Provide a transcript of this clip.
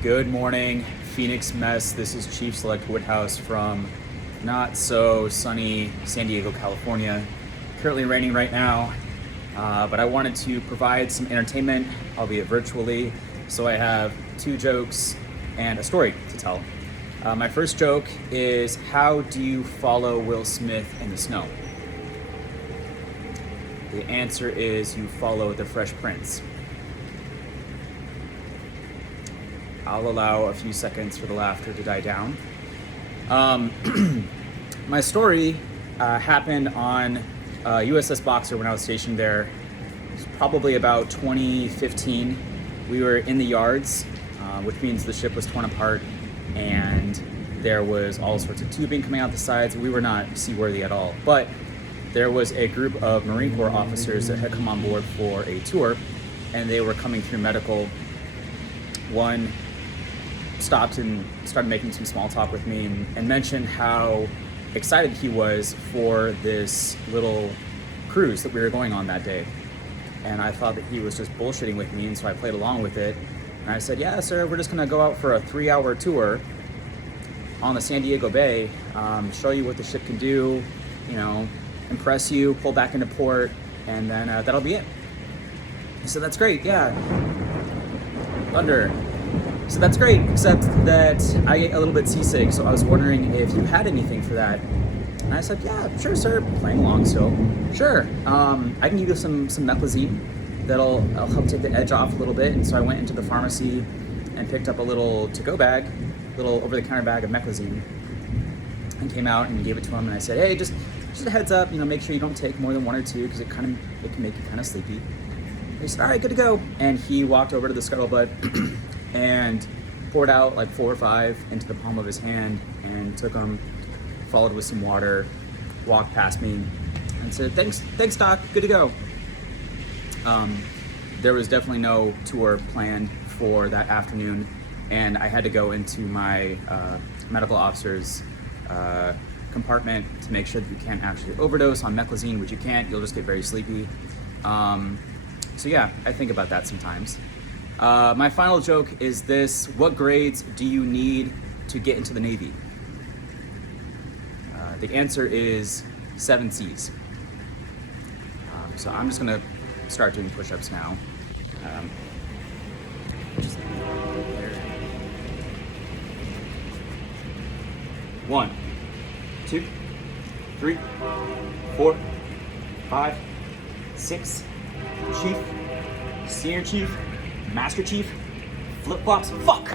Good morning, Phoenix Mess. This is Chief Select Woodhouse from not so sunny San Diego, California. Currently raining right now, but I wanted to provide some entertainment, albeit virtually. So I have two jokes and a story to tell. My first joke is, how do you follow Will Smith in the snow? The answer is, you follow the Fresh Prince. I'll allow a few seconds for the laughter to die down. My story happened on USS Boxer when I was stationed there. It was probably about 2015. We were in the yards, which means the ship was torn apart, and there was all sorts of tubing coming out the sides. We were not seaworthy at all, but there was a group of Marine Corps officers that had come on board for a tour, and they were coming through medical. One stopped and started making some small talk with me and mentioned how excited he was for this little cruise that we were going on that day. And I thought that he was just bullshitting with me, and so I played along with it. And I said, yeah, sir, we're just gonna go out for a 3-hour tour on the San Diego Bay, show you what the ship can do, impress you, pull back into port, and then that'll be it. He said, that's great, yeah. Thunder. So that's great, except that I get a little bit seasick, so I was wondering if you had anything for that. And I said, yeah, sure, sir, playing along still. Sure, I can give you some methazine that'll help take the edge off a little bit. And so I went into the pharmacy and picked up a little to-go bag, little over-the-counter bag of methazine, and came out and gave it to him. And I said, hey, just a heads up, make sure you don't take more than 1 or 2, because it can make you kind of sleepy. He said, all right, good to go. And he walked over to the scuttlebutt and poured out like 4 or 5 into the palm of his hand and took them, followed with some water, walked past me and said, thanks doc, good to go. There was definitely no tour planned for that afternoon, and I had to go into my medical officer's compartment to make sure that you can't actually overdose on methazine, which you can't, you'll just get very sleepy. So yeah, I think about that sometimes. My final joke is this: what grades do you need to get into the Navy? The answer is 7 C's. So I'm just gonna start doing push-ups now. Just there. 1, 2, 3, 4, 5, 6. Chief, Senior Chief, Master Chief, flip-flops, fuck!